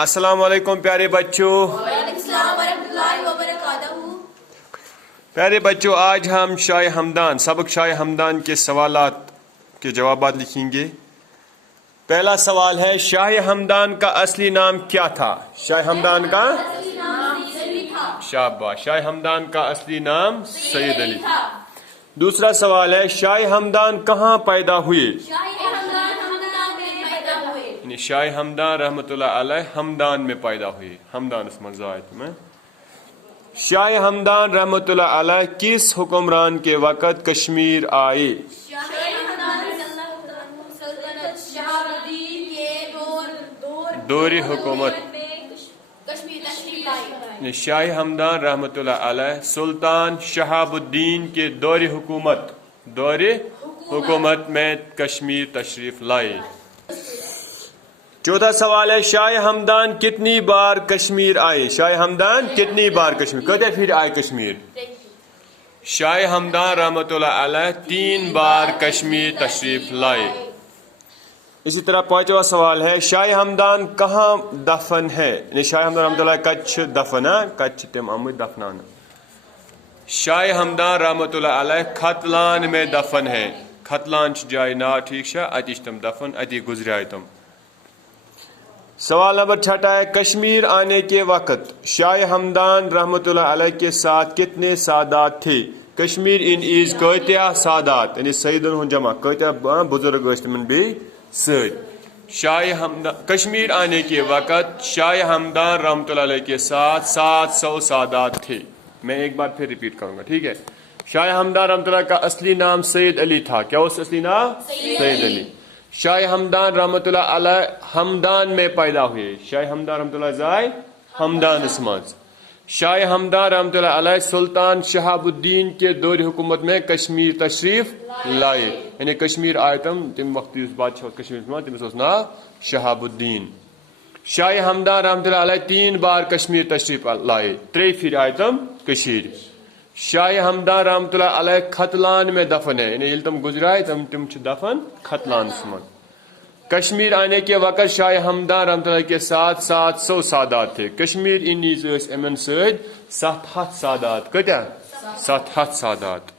السلام علیکم پیارے بچوں. وعلیکم السلام ورحمۃ اللہ وبرکاتہ. پیارے بچوں، آج ہم شاہ ہمدان سبق شاہ ہمدان کے سوالات کے جوابات لکھیں گے. پہلا سوال ہے، شاہ ہمدان کا اصلی نام کیا تھا؟ شاہ ہمدان کا شاباش، شاہ ہمدان کا اصلی نام سید علی. دوسرا سوال ہے، شاہ ہمدان کہاں پیدا ہوئے؟ شاہ ہمدان رحمۃ اللہ علیہ ہمدان میں پیدا ہوئے. ہمدان اس مزاحت میں. شاہ ہمدان رحمۃ اللہ علیہ کس حکمران کے وقت کشمیر آئے؟ دور حکومت. شاہ ہمدان رحمۃ اللہ علیہ سلطان شہاب الدین کے دور حکومت میں کشمیر تشریف لائے. چوتھا سوال ہے، شاہ ہمدان کتنی بار کشمیر آئے؟ شاہ ہمدان کتنی بار کشمیر کتنے پھر آئے کشمیر؟ شاہ ہمدان رحمۃ اللہ علیہ 3 بار کشمیر تشریف لائے. اسی طرح پانچواں سوال ہے، شاہ ہمدان کہاں دفن ہے؟ یعنی شاہ ہمدان رحمۃ اللہ کچھ دفن کچھ تم آمد دفنان. شاہ ہمدان رحمۃ اللہ علیہ ختلان میں دفن ہے. ختلان جائے نا ٹھیک اتش تم دفن اتی گزرائے تم. سوال نمبر 6 ہے، کشمیر آنے کے وقت شاہ ہمدان رحمۃ اللہ علیہ کے ساتھ کتنے سادات تھے؟ کشمیر ان ایز کتیا سادات یعنی سیدن ہن جمع کتیا بزرگ تمن بی سید. شاہ ہمدان کشمیر آنے کے وقت شاہ ہمدان رحمۃ اللہ علیہ کے ساتھ 700 سادات تھے. میں ایک بار پھر ریپیٹ کروں گا، ٹھیک ہے؟ شاہ ہمدان رحمۃ اللہ کا اصلی نام سید علی تھا. کیا اس اصلی نام؟ سید علی. شاہ ہمدان رحمۃ اللہ علیہ ہمدان میں پیدا ہوئے. شاہ ہمدان رحمۃ اللہ زائے ہمدان اسماز. شاہ ہمدان رحمۃ اللہ علیہ سلطان شہاب الدین کے دور حکومت میں کشمیر تشریف لائے. یعنی کشمیر آئے تم وقت اس بادشاہ کشمیر میں تمس نام شہاب الدین. شاہ ہمدان رحمۃ اللہ علیہ 3 بار کشمیر تشریف لائے. 3 پھر آئے تم کشمیر. شاہ ہمدان رحمۃ اللہ علیہ ختلان میں دفن ہے. یعنی تم گزرائے تم دفن ختلان من. کشمیر آنے کے وقت شاہ ہمدان رحمۃ اللہ کے ساتھ 700 سادات تھے. کشمیر ان امن سید 700 سادات. کتیا 700 سادات.